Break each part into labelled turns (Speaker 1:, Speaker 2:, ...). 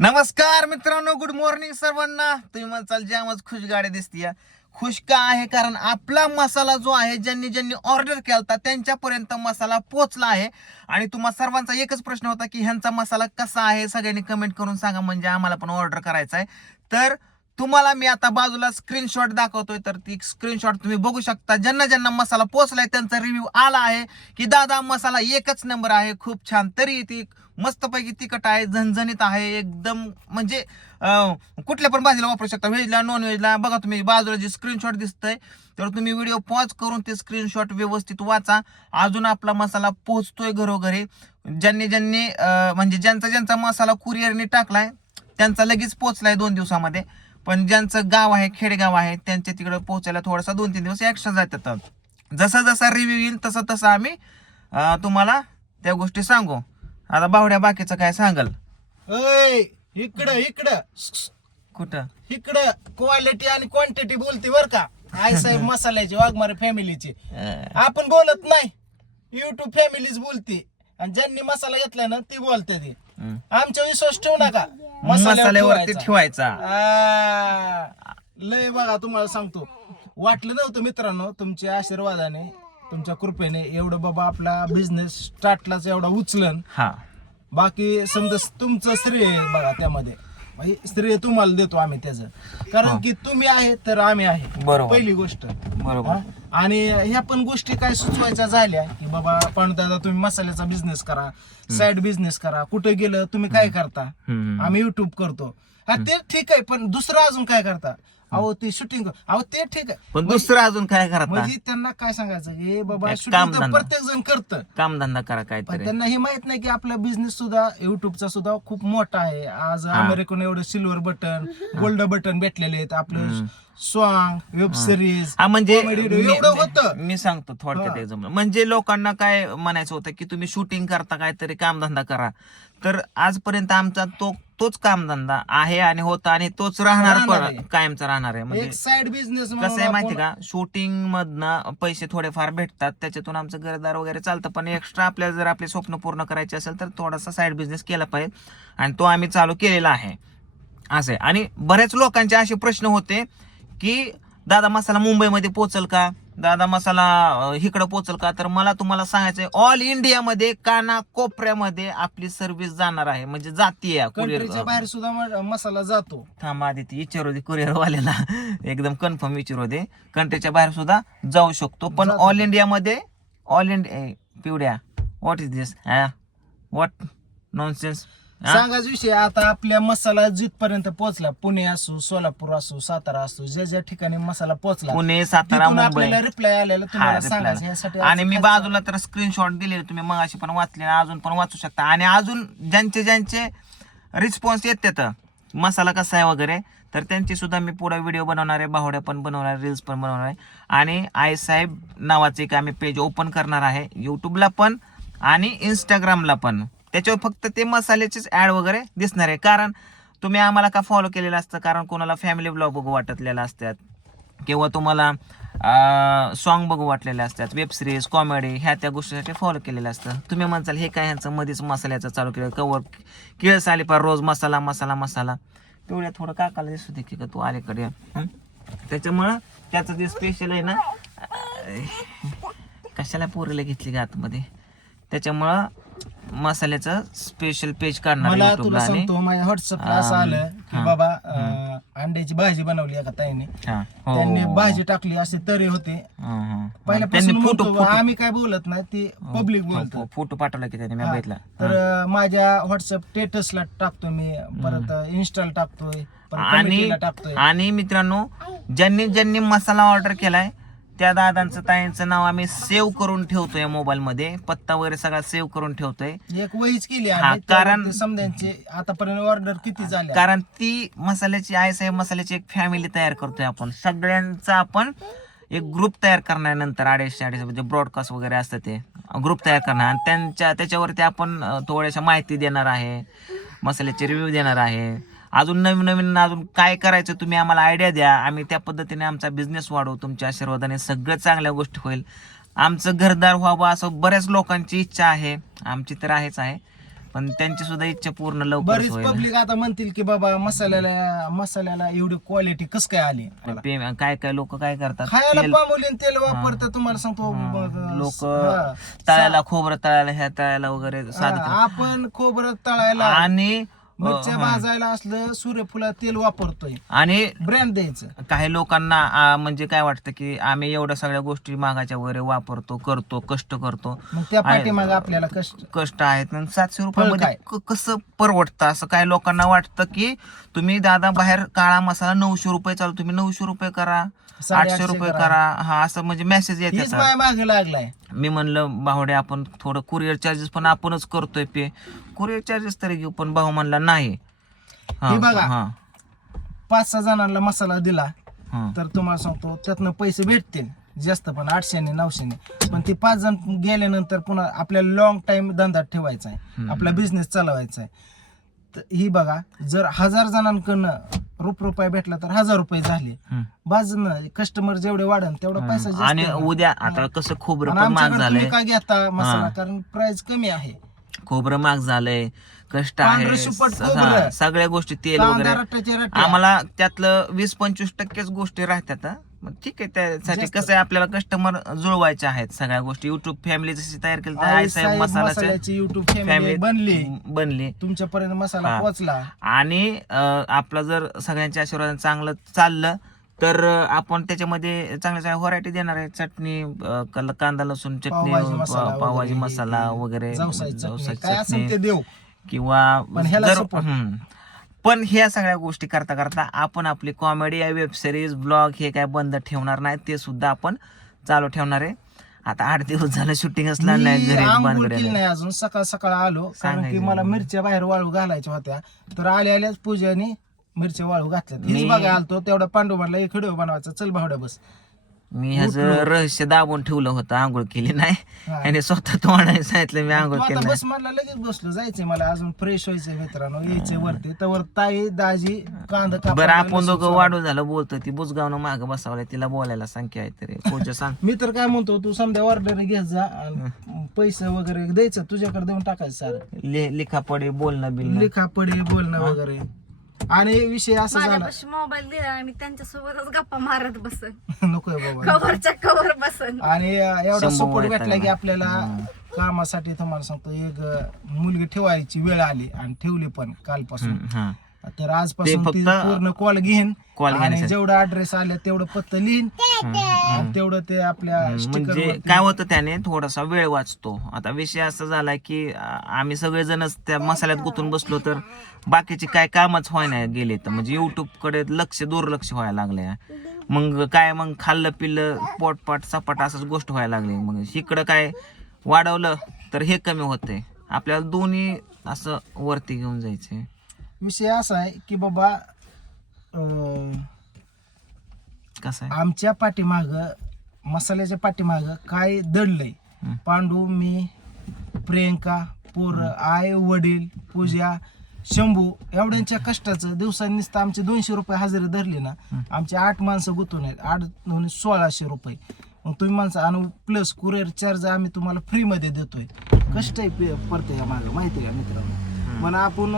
Speaker 1: नमस्कार मित्रांनो good morning सर्वांना. तुम्ही म्हणचाल जामच खुश गाडी दिसते खुश का आहे? कारण आपला मसाला जो आहे ज्यांनी ज्यांनी ऑर्डर केला त्यांच्यापर्यंत मसाला पोचला आहे. आणि तुम्हा सर्वांचा एकच प्रश्न होता की ह्यांचा मसाला कसा आहे? सगळ्यांनी कमेंट करून सांगा. म्हणजे आम्हाला पण ऑर्डर करायचा आहे तर तुम्हाला मी आता बाजूला स्क्रीनशॉट दाखवतोय तर ती स्क्रीनशॉट तुम्ही बघू शकता. ज्यांना ज्यांना मसाला पोचलाय त्यांचा रिव्ह्यू आला आहे. की दादा मसाला एकच नंबर आहे खूप छान. तरी ती मस्तपैकी तिखट आहे झणझणीत आहे एकदम म्हणजे कुठल्या पण भाजीला वापरू शकता. व्हेजला नॉन व्हेजला बघा तुम्ही बाजूला जे स्क्रीनशॉट दिसतंय तर तुम्ही व्हिडिओ पॉज करून ते स्क्रीनशॉट व्यवस्थित वाचा. अजून आपला मसाला पोहोचतोय घरोघरी. ज्यांनी ज्यांनी म्हणजे ज्यांचा ज्यांचा मसाला कुरिअरने टाकलाय त्यांचा लगेच पोचलाय दोन दिवसामध्ये. पण ज्यांचं गाव आहे खेडेगाव आहे त्यांच्या तिकडे पोहोचायला थोडासा दोन तीन दिवस एक्स्ट्रा जातात. जसा जसा रिव्ह्यू येईल तसं तसं आम्ही तुम्हाला त्या गोष्टी सांगू. आता बावड्या बाकीचं काय सांगल?
Speaker 2: इकडं इकडं.
Speaker 1: कुठं?
Speaker 2: इकडं क्वालिटी आणि क्वांटिटी बोलते बर का. आई साहेब मसाल्याची वाघमारे फॅमिलीची आपण बोलत नाही. युट्यूब फॅमिलीच बोलते. आणि ज्यांनी मसाला घेतलाय ना ती बोलते ती. आमच्या विश्वास ठेवू नका.
Speaker 1: मसाल्यावरती
Speaker 2: ठेवायचा.
Speaker 1: ठेवायचा.
Speaker 2: आ, लय बघा तुम्हाला सांगतो. वाटलं नव्हतं मित्रांनो तुमच्या आशीर्वादाने तुमच्या कृपेने एवढं बाबा आपला बिझनेस स्टार्टलाच एवढा उचलन.
Speaker 1: हा.
Speaker 2: बाकी समजा तुमचं श्रेय आहे बघा त्यामध्ये. म्हणजे श्रेय तुम्हाला देतो आम्ही त्याचं. कारण की तुम्ही आहे तर आम्ही आहे.
Speaker 1: बरोबर.
Speaker 2: पहिली गोष्ट.
Speaker 1: बरोबर.
Speaker 2: हा? आणि ह्या पण गोष्टी काय सुचवायच्या झाल्या की बाबा पण दादा तुम्ही मसाल्याचा बिझनेस करा साईड बिझनेस करा. कुठे गेलं तुम्ही काय करता. आम्ही युट्यूब करतो. हा ते ठीक आहे पण दुसरं अजून काय करता? अहो ते शूटिंग अहो ते ठीक आहे.
Speaker 1: पण दुसरं अजून काय करता
Speaker 2: म्हणजे त्यांना काय सांगायचं? हे बाबा
Speaker 1: काय
Speaker 2: शूटिंग
Speaker 1: कामधंदा.
Speaker 2: प्रत्येक जण करतं.
Speaker 1: कामधंदा करा
Speaker 2: पण
Speaker 1: काहीतरी.
Speaker 2: त्यांना हे माहीत नाही की आपला बिझनेस सुद्धा युट्यूबचा सुद्धा खूप मोठा आहे. आज
Speaker 1: हा.
Speaker 2: अमेरिकन एवढं सिल्वर बटन गोल्ड बटन भेटलेले आहेत. आपलं सॉंग वेब सिरीज
Speaker 1: हा. म्हणजे
Speaker 2: एवढं होतं.
Speaker 1: मी मी सांगतो थोडक्यात
Speaker 2: हा.
Speaker 1: एक्झाम्पल म्हणजे लोकांना काय म्हणायचं होतं की तुम्ही शूटिंग करता काहीतरी कामधंदा करा. तर आजपर्यंत आमचा तो तोच कामधंदा आहे आणि होता आणि तोच राहणार
Speaker 2: राहणार
Speaker 1: पण
Speaker 2: आहे.
Speaker 1: कायमचा राहणार आहे. म्हणजे
Speaker 2: एक साइड बिझनेस
Speaker 1: कसं आहे माहिती का? शूटिंग मधनं पैसे थोडेफार भेटतात. त्याच्यातून आमचं घरदार वगैरे चालतं. पण एक्स्ट्रा आपल्याला जर आपले स्वप्न पूर्ण करायचे असेल तर थोडासा साईड बिझनेस केला पाहिजे. आणि तो आम्ही चालू केलेला आहे. असं आहे. आणि बऱ्याच लोकांचे असे प्रश्न होते की दादा मसाला मुंबईमध्ये पोचल का? दादा मसाला इकडं पोचल का? तर मला तुम्हाला सांगायचंय ऑल इंडियामध्ये काना कोपऱ्यामध्ये आपली सर्व्हिस जाणार आहे. म्हणजे जातीय
Speaker 2: कंट्रीच्या बाहेर सुद्धा म- मसाला जातो.
Speaker 1: थांब आधी ती विचारू दे कुरिअर वाल्याला. एकदम कन्फर्म विचारू दे. कंट्रीच्या बाहेर सुद्धा जाऊ शकतो. पण
Speaker 2: जातो.
Speaker 1: ऑल इंडियामध्ये all India पिवड्या what is this what nonsense
Speaker 2: सांगायचा विषय आता आपल्या मसाला जिथपर्यंत पोहोचला पुणे असो सोलापूर असो सातारा असो ज्या ज्या ठिकाणी मसाला पोहोचला
Speaker 1: पुणे सातारा
Speaker 2: तिथून
Speaker 1: मुंबई.
Speaker 2: आपल्याला रिप्लाय आलेला तुम्हाला
Speaker 1: reply
Speaker 2: सांगायचं
Speaker 1: आला.
Speaker 2: यासाठी
Speaker 1: आणि
Speaker 2: आज
Speaker 1: मी
Speaker 2: खास-
Speaker 1: बाजूला तर स्क्रीनशॉट दिलेले तुम्ही मगाशी पण वाचले आणि अजून पण वाचू शकता. आणि अजून ज्यांचे ज्यांचे रिस्पॉन्स येतात मसाला कसा आहे वगैरे तर त्यांची सुद्धा मी पुढे व्हिडिओ बनवणार आहे बाहोड्या पण बनवणार आहे रील्स पण बनवणार आहे. आणि आई साहेब नावाचे एक आम्ही पेज ओपन करणार आहे युट्यूबला पण आणि इंस्टाग्रामला पण. त्याच्यावर फक्त ते मसाल्याचेच ॲड वगैरे दिसणार आहे. कारण तुम्ही आम्हाला का फॉलो केलेलं असतं? कारण कोणाला फॅमिली ब्लॉग बघू वाटतलेला असतात. किंवा तुम्हाला सॉन्ग बघू वाटलेले असतात. वेब सिरीज कॉमेडी ह्या त्या गोष्टीसाठी फॉलो केलेलं असतं. तुम्ही म्हणताल हे काय ह्यांचं मध्येच मसाल्याचं चालू केलं? कवर केळस आली पार रोज मसाला मसाला मसाला. तेवढ्या थोडं काकाला दिसू दे की का तू अलीकडे. त्याच्यामुळं त्याचं जे स्पेशल आहे ना कशाला पोरीला घेतली का आतमध्ये? त्याच्यामुळं मसाल्याचं स्पेशल पेज काढणार
Speaker 2: मला तुला
Speaker 1: आणि
Speaker 2: सांगतो माझ्या व्हॉट्सअपला असं आलं की बाबा अं, अंड्याची भाजी बनवली एका ताईने.
Speaker 1: हा, हो.
Speaker 2: त्यांनी भाजी टाकली असे तरी होते.
Speaker 1: हं, हं.
Speaker 2: पहिल्यापासून
Speaker 1: फोटो
Speaker 2: म्हणतो, आम्ही काय बोलत नाही ती पब्लिक बोलतो.
Speaker 1: फोटो पाठवला की त्याने मी. बघितला
Speaker 2: तर अं, माझ्या व्हॉट्सअप स्टेटसला टाकतो मी. परत इन्स्टॉल टाकतोय. परत
Speaker 1: आणि
Speaker 2: ला टाकतोय.
Speaker 1: आणि मित्रांनो ज्यांनी ज्यांनी मसाला ऑर्डर केलाय त्या दादांचं ताईंचं नाव आम्ही सेव्ह करून ठेवतोय मोबाईल मध्ये. पत्ता वगैरे सगळा सेव्ह करून ठेवतोय.
Speaker 2: एक वहीच केली
Speaker 1: हा, कारण-
Speaker 2: त्यावरती समजांचे आतापर्यंत ऑर्डर किती झाल्या?
Speaker 1: कारण ती मसाल्याची आई साहेब मसाल्याची एक फॅमिली तयार करतोय आपण. सगळ्यांचा आपण एक ग्रुप तयार करणार नंतर अडीचशे अडीचशे म्हणजे ब्रॉडकास्ट वगैरे असतं ते. ग्रुप तयार करणार. आणि त्यांच्या त्याच्यावरती आपण अं, थोड्याशा माहिती देणार आहे. मसाल्याचे रिव्ह्यू देणार आहे. अजून नवीन नवीन अजून काय करायचं तुम्ही आम्हाला आयडिया द्या. आम्ही त्या पद्धतीने आमचा बिझनेस वाढवू तुमच्या आशीर्वादाने सगळं चांगल्या गोष्टी होईल. आमचं घरदार व्हावं असं बऱ्याच लोकांची इच्छा आहे. आमची तर आहेच आहे. पण त्यांची सुद्धा इच्छा पूर्ण लवकर
Speaker 2: बरीच पब्लिक आता म्हणतील की बाबा मसाल्याला मसाल्याला एवढी क्वालिटी कस काय आली?
Speaker 1: काय काय लोक काय करतात?
Speaker 2: खायला
Speaker 1: तेल-
Speaker 2: पामोलीन तेल वापरतात तुम्हाला सांगतो.
Speaker 1: लोक. तळ्याला खोबरं तळायला ह्या तळ्याला वगैरे साधं
Speaker 2: आपण खोबरं तळायला.
Speaker 1: आणि
Speaker 2: मिरच्या भाजायला असलं सूर्यफुला तेल वापरतोय.
Speaker 1: आणि
Speaker 2: ब्रँड द्यायचं.
Speaker 1: काही लोकांना आ, म्हणजे काय वाटतं की आम्ही एवढ्या सगळ्या गोष्टी मागाच्या वगैरे वापरतो करतो कष्ट करतो.
Speaker 2: मग त्या पाठीमागे आपल्याला कष्ट
Speaker 1: कष्ट आहेत. आणि सातशे रुपयामध्ये? क- कसं परवडतं? असं काही लोकांना वाटतं की तुम्ही दादा बाहेर काळा मसाला नऊशे रुपये चालू तुम्ही नऊशे रुपये करा आठशे रुपये
Speaker 2: करा.
Speaker 1: हा असं म्हणजे मेसेज
Speaker 2: हीच
Speaker 1: येते
Speaker 2: माय मागे लागलाय.
Speaker 1: मी म्हणलं भावडे आपण थोडं कुरिअर चार्जेस पण आपणच करतोय पे. कुरिअर चार्जेस तरी घेऊ पण भाऊ म्हणला नाही. हा,
Speaker 2: हे बघा.
Speaker 1: हा,
Speaker 2: पाच सहा जणांना मसाला दिला
Speaker 1: हा.
Speaker 2: तर तुम्हाला सांगतो त्यातनं पैसे भेटतील. जास्त पण आठशेने नऊशेने. पण ते पाच जण गेल्यानंतर पुन्हा आपल्याला लॉंग टाइम धंदा ठेवायचा आहे. आपला बिझनेस चालवायचा आहे. तर ही बघा जर हजार जणांकडनं रुप रुपये भेटला तर हजार रुपये झाले.
Speaker 1: हम्म.
Speaker 2: बाजून कस्टमर जेवढे वाढन तेवढा पैसा जास्त
Speaker 1: आणि
Speaker 2: येणार.
Speaker 1: उद्या आता कसं खोबरं
Speaker 2: आणि
Speaker 1: पण महाग
Speaker 2: आमच्याकडे तुम्ही
Speaker 1: झालंय.
Speaker 2: काय घेता मसाला?
Speaker 1: हा.
Speaker 2: कारण प्राइस कमी आहे.
Speaker 1: खोबरं महाग झालंय कष्ट आहे. हा, सगळ्या गोष्टी तेल वगैरे. आम्हाला त्यातलं वीस पंचवीस टक्केच गोष्टी राहतात हा. मग ठीक आहे त्यासाठी. कसं आहे आपल्याला कस्टमर जुळवायचे आहेत सगळ्या गोष्टी युट्यूब फॅमिली जशी तयार केली तर
Speaker 2: आई
Speaker 1: साहेब मसाल्याची
Speaker 2: युट्यूब फॅमिली
Speaker 1: फॅमिली
Speaker 2: बनली
Speaker 1: बनली
Speaker 2: तुमच्यापर्यंत मसाला
Speaker 1: हा.
Speaker 2: पोहोचला
Speaker 1: आणि अं, आपलं जर सगळ्यांच्या आशीर्वादाने चांगलं चाललं तर आपण त्याच्यामध्ये चांगल्या चांगल्या व्हरायटी देणार आहे चटणी कल- कांदा लसूण चटणी
Speaker 2: पावभाजी मसाला
Speaker 1: पावभाजी
Speaker 2: वगैरे,
Speaker 1: मसाला वगैरे
Speaker 2: जवसाची चटणी
Speaker 1: जवसाची
Speaker 2: काय असेल ते
Speaker 1: चटणी
Speaker 2: देऊ
Speaker 1: किंवा
Speaker 2: पण ह्याला
Speaker 1: जर-
Speaker 2: support.
Speaker 1: हम्म. पण ह्या सगळ्या गोष्टी करता करता आपण आपली कॉमेडी वेब सिरीज ब्लॉग हे काय बंद ठेवणार नाही ते सुद्धा आपण चालू ठेवणार आहे आता आठ दिवस झालं शूटिंग असलं नाही
Speaker 2: मी
Speaker 1: घरी
Speaker 2: आंघोळ
Speaker 1: बंद
Speaker 2: केली नाही अजून सकाळ सकाळ आलो कारण की
Speaker 1: सांगायचं
Speaker 2: मला
Speaker 1: नाही.
Speaker 2: मिरच्या बाहेर वाळू घालायच्या होत्या तर आल्या आल्याच पूजाने मिरच्या वाळू घातल्यात. हीच
Speaker 1: मी-
Speaker 2: बघा आलतो तेवढा पांडू म्हणला एक व्हिडिओ बनवायचा. चल भावड्या बस.
Speaker 1: मी ह्याचं रहस्य दाबून ठेवलं होतं आंघोळ केली नाही.
Speaker 2: हा.
Speaker 1: आणि स्वतः तोंडाने सांगितलं मी
Speaker 2: तू
Speaker 1: आंघोळ
Speaker 2: आता
Speaker 1: केलं
Speaker 2: बस म्हणला लगेच बसलो जायचंय मला अजून फ्रेश व्हायचंय मित्रांनो यायचंय वरती. तर ताई दाजी कांदा
Speaker 1: बरं आपण
Speaker 2: लसूण
Speaker 1: दोघं. वाढू झालं बोलतो ती बुजगावनं माग बसावलं तिला बोलायला सांग आहे तरी पूजा सांग.
Speaker 2: मी तर काय म्हणतो तू समजा ऑर्डर घेत जा आणि पैसे वगैरे द्यायचं तुझ्याकडे देऊन टाकायचं सारं.
Speaker 1: लि- लिखापडे बोलणं बिलणं
Speaker 2: लिखा पडे बोलणं वगैरे. आणि विषय असा झाला.
Speaker 3: माझ्यापाशी मोबाईल दिला आणि त्यांच्या सोबतच गप्पा मारत बसन.
Speaker 2: नकोय बाबा.
Speaker 3: कव्हरच्या कव्हर बसन.
Speaker 2: आणि एवढा
Speaker 1: शंभू
Speaker 2: सपोर्ट. भेटला की आपल्याला कामासाठी तुम्हाला सांगतो एक अं, मुलगी ठेवायची वेळ आली आणि ठेवली पण कालपासून.
Speaker 1: हा.
Speaker 2: तर आजपासून
Speaker 1: ते
Speaker 2: ती
Speaker 1: फक्त
Speaker 2: पूर्ण कॉल घेईन.
Speaker 1: Call
Speaker 2: आणि
Speaker 1: घेण्यासाठी.
Speaker 2: जेवढं ऍड्रेस आले तेवढं पत्ता लिहीन. आणि तेवढं ते आपल्या
Speaker 1: म्हणजे काय होतं त्याने? थोडासा वेळ वाचतो. आता विषय असा झालाय की आ- आम्ही सगळेजणच त्या मसाल्यात गुंतून बसलो तर बाकीचे काय कामच व्हायला गेले तर म्हणजे युट्यूबकडे लक्ष दुर्लक्ष व्हायला लागले मग काय मग खाल्लं पिल्लं पोटपाट सपाट असंच गोष्ट व्हायला लागली. मग इकडं काय वाढवलं तर हे कमी होते आपल्याला दोन्ही असं वरती घेऊन जायचे
Speaker 2: विषय असा आहे की बाबा
Speaker 1: कसं आहे?
Speaker 2: आमच्या पाठीमाग मसाल्याच्या पाठीमाग काय दडलंय. पांडू मी प्रियंका पोर आई वडील पूजा शंभू एवढ्यांच्या कष्टाचं दिवसांनी नुसतं आमचे दोनशे रुपये हजेरी धरली ना आमचे आठ माणसं गुंतून आहेत. आठ दोन्ही सोळाशे रुपये. मग तुम्ही माणसं आणि प्लस कुरिअर चार्ज आम्ही तुम्हाला फ्रीमध्ये देतोय. कष्ट पडते या मागं. माहिती आहे का मित्रांनो? पण आपण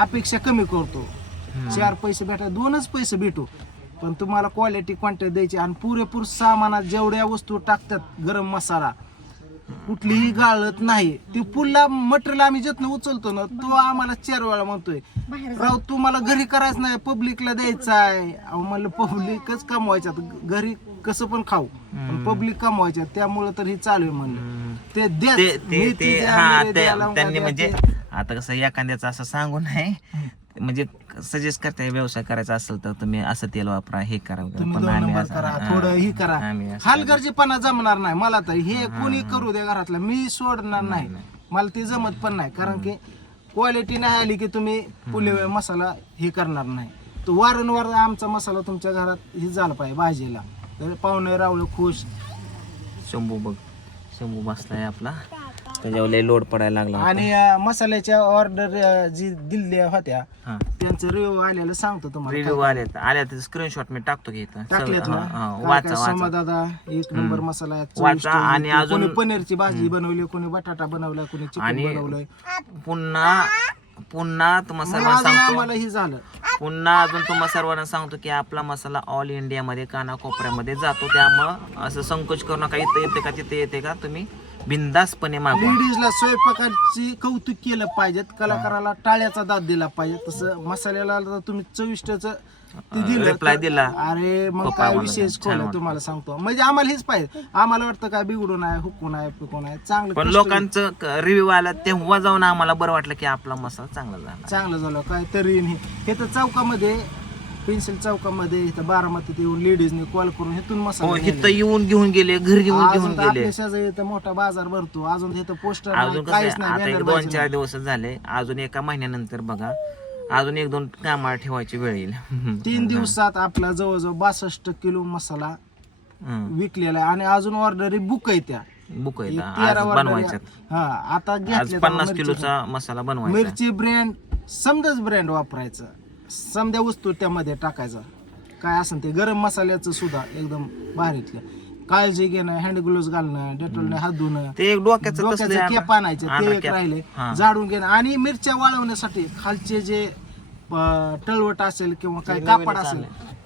Speaker 2: अपेक्षा कमी करतो. चार पैसे भेटा दोनच पैसे भेटू. पण तुम्हाला क्वालिटी क्वांटिटी द्यायची आणि पुरेपूर सामानात जेवढ्या वस्तू टाकतात गरम मसाला कुठलीही गाळत नाही. ती पुल्ला मटेरियल आम्ही जिथनं उचलतो ना तो आम्हाला चार वेळा म्हणतोय. राव तुम्हाला घरी करायचं नाही पब्लिकला द्यायचं आहे. म्हणलं पब्लिकच कमवायच्यात. घरी कसं पण खाऊ पण पब्लिक कमवायच्यात. त्यामुळे तर हे चालू आहे म्हणलं. ते द्या.
Speaker 1: त्यांनी म्हणजे आता कसं एखाद्याचं असं सांगू नाही म्हणजे सजेस्ट करता व्यवसाय करायचा असेल तर तुम्ही असं तेल वापरा हे करा वगैरे.
Speaker 2: तुम्ही
Speaker 1: पण
Speaker 2: दोन
Speaker 1: आम्ही
Speaker 2: नंबर
Speaker 1: असं-
Speaker 2: करा
Speaker 1: हा,
Speaker 2: थोडं ही करा.
Speaker 1: आम्ही असं-
Speaker 2: हलगर्जीपणा जमणार नाही मला तर. हे कोणी करू दे घरातलं. मी सोडणार नाही मला ते जमत पण नाही कारण की क्वालिटी नाही आली की तुम्ही पुले मसाला हे करणार नाही. तो वारंवार आमचा मसाला तुमच्या घरात हे झाला पाहिजे भाजीला. तर पाहुणे रावळे खुश.
Speaker 1: शंभू बघ शंभू बसलाय आपला. त्याच्यावर लय लोड पडायला लागला.
Speaker 2: आणि अं, मसाल्याच्या ऑर्डर जी दिल्या होत्या
Speaker 1: हा.
Speaker 2: त्यांचं रिव्ह्यू आलेलं सांगतो तुम्हाला.
Speaker 1: रिव्ह्यू आले आल्या तर स्क्रीनशॉट मी टाकतो की इथं.
Speaker 2: टाकलेत
Speaker 1: सगळं,
Speaker 2: ना?
Speaker 1: हा, हा,
Speaker 2: काय
Speaker 1: वाचा
Speaker 2: काय
Speaker 1: वाचा.
Speaker 2: दादा एक नंबर मसाला आहे,
Speaker 1: वाचा
Speaker 2: चविष्ट
Speaker 1: आणि. अजून-
Speaker 2: कोणी पनीरची भाजी बनवली कोणी बटाटा बनवला कोणी चिकन
Speaker 1: आणि
Speaker 2: बनवलंय.
Speaker 1: पुन्हा पुन्हा तुम्हाला
Speaker 2: मग
Speaker 1: सर्वांना सांगतो.
Speaker 2: आम्हाला हे झालं.
Speaker 1: पुन्हा अजून तुम्हाला सर्वांना सांगतो की आपला मसाला ऑल इंडियामध्ये कानाकोपऱ्यामध्ये जातो. त्यामुळं असं संकोच करू नका. इथं येते का तिथे येते का तुम्ही बिंदासपणे मागवा.
Speaker 2: लेडीजला स्वयंपाकाची कौतुक केलं पाहिजेत कलाकाराला टाळ्याचा दाद दिला पाहिजे. तसं मसाल्याला जर तुम्ही चविष्टच दिलं
Speaker 1: रिप्लाय
Speaker 2: तर-
Speaker 1: दिला.
Speaker 2: अरे मग
Speaker 1: पप्पा
Speaker 2: काय विशेष
Speaker 1: छान.
Speaker 2: तुम्हाला सांगतो. म्हणजे आम्हाला हेच पाहिजे. आम्हाला वाटतं काय बिघडून आहे हुकून आहे पिकून आहे चांगलं
Speaker 1: पण
Speaker 2: कष्ट-
Speaker 1: लोकांचं रिव्ह्यू आला तेव्हा जाऊन आम्हाला बरं वाटलं की आपला मसाला चांगला झाला.
Speaker 2: चांगलं झालं काय तरी हे. हे तर चौकामध्ये पेन्सिल चौकामध्ये इथं बारामतीत येऊन लेडीजने कॉल करून इथून
Speaker 1: हो
Speaker 2: मसाला
Speaker 1: इथं येऊन घेऊन गेले घरी घेऊन घेऊन
Speaker 2: अजून तर
Speaker 1: गेले.
Speaker 2: आपल्या शेजारी इथं मोठा बाजार भरतो. अजून इथं पोस्टर
Speaker 1: अजून कसं
Speaker 2: काहीच नाही
Speaker 1: आता एक
Speaker 2: banner
Speaker 1: दोन
Speaker 2: बाजी
Speaker 1: चार
Speaker 2: नाही.
Speaker 1: दिवस झाले अजून एका महिन्यानंतर बघा अजून एक दोन कामाला ठेवायची वेळ येईल.
Speaker 2: तीन दिवसात आपला जवळजवळ बासष्ट किलो मसाला. विकलेला आहे. आणि अजून ऑर्डरी बुक आहे त्या.
Speaker 1: बुक आहे आज बनवायच्यात.
Speaker 2: हा आता
Speaker 1: आज पन्नास किलोचा मसाला बनवायचा
Speaker 2: मिरची ब्रँड समजाच ब्रँड वापरायचं. समजा वस्तू त्यामध्ये टाकायचा. काय असेल ते गरम मसाल्याचं सुद्धा एकदम भारीतलं काळजी घेणं हँड ग्लोव्ह घालणं डेटॉलने हात धुणं
Speaker 1: ते डोक्याचं
Speaker 2: केप. आणायचे ते एक. राहिले. जाडून घेणं आणि मिरच्या वाळवण्यासाठी खालचे जे अं, तळवट असेल किंवा काय कापड असेल.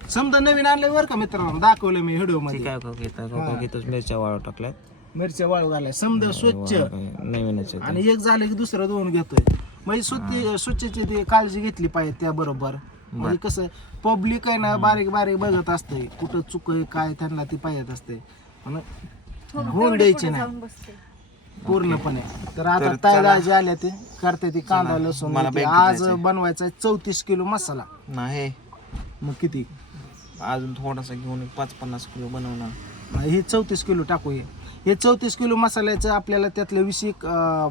Speaker 2: समजा नवीन आणले बरं का मित्रांनो दाखवलं मी
Speaker 1: व्हिडिओमध्ये. मिरच्या वाळू टाकल्यात.
Speaker 2: मिरच्या वाळू घालाय समजा स्वच्छ.
Speaker 1: ते.
Speaker 2: आणि एक झालं की दुसरं धुवून घेतोय. म्हणजे स्वच्छ स्वच्छची ती काळजी घेतली पाहिजे त्या बरोबर म्हणजे कसं पब्लिक आहे ना बारीक बारीक बघत असते कुठं चुक आहे काय त्यांना ती पाहत असते होऊन द्यायची नाही. पूर्णपणे. तर आता तायदाजी आल्या ते करते ती कांदा लसूण
Speaker 1: मला
Speaker 2: आज
Speaker 1: जायचंय.
Speaker 2: बनवायचा आहे चौतीस किलो मसाला.
Speaker 1: नाही.
Speaker 2: मग किती?
Speaker 1: अजून थोडासा घेऊन एक पाच पन्नास किलो बनवणार.
Speaker 2: हे चौतीस किलो टाकू हे. हे चौतीस किलो मसाल्याचं आपल्याला त्यातलं वीस एक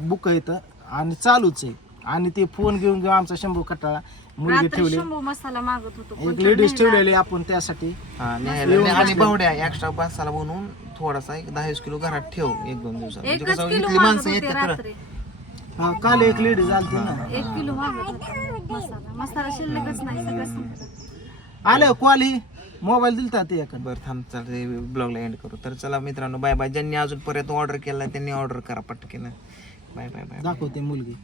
Speaker 2: बुक येतं आणि चालूच आहे. आणि ते फोन घेऊन घेऊन आमचा शंभू कटाळा मुलगी
Speaker 3: रात्री
Speaker 2: ठेवली.
Speaker 3: शंभू मसाला मागत होतो.
Speaker 2: एक लेडीज ठेवलेली आपण त्यासाठी.
Speaker 1: हा न्यायला आणि भावड्या एक्स्ट्रा मसाला बनवून थोडासा एक दहा वीस किलो घरात ठेव एक दोन दिवसात. म्हणजे
Speaker 3: एकच
Speaker 1: कसं
Speaker 3: किलो
Speaker 1: इथली
Speaker 3: मागत
Speaker 1: माणसं
Speaker 3: होते
Speaker 1: येतात
Speaker 3: रात्री.
Speaker 2: हा, काल एक लेडीज आलती ना.
Speaker 3: एक किलो मागत होते. मसाला. मसाला शिल्लकच नाही सगळं संपलं.
Speaker 2: आलं कॉल ही. मोबाईल दिलता ते एका
Speaker 1: बरं थांब चालते ब्लॉगला एंड करू. तर चला मित्रांनो बाय बाय ज्यांनी अजूनपर्यंत ऑर्डर केला त्यांनी ऑर्डर करा पटकन. बाय बाय बाय
Speaker 2: दाखवते मुलगी.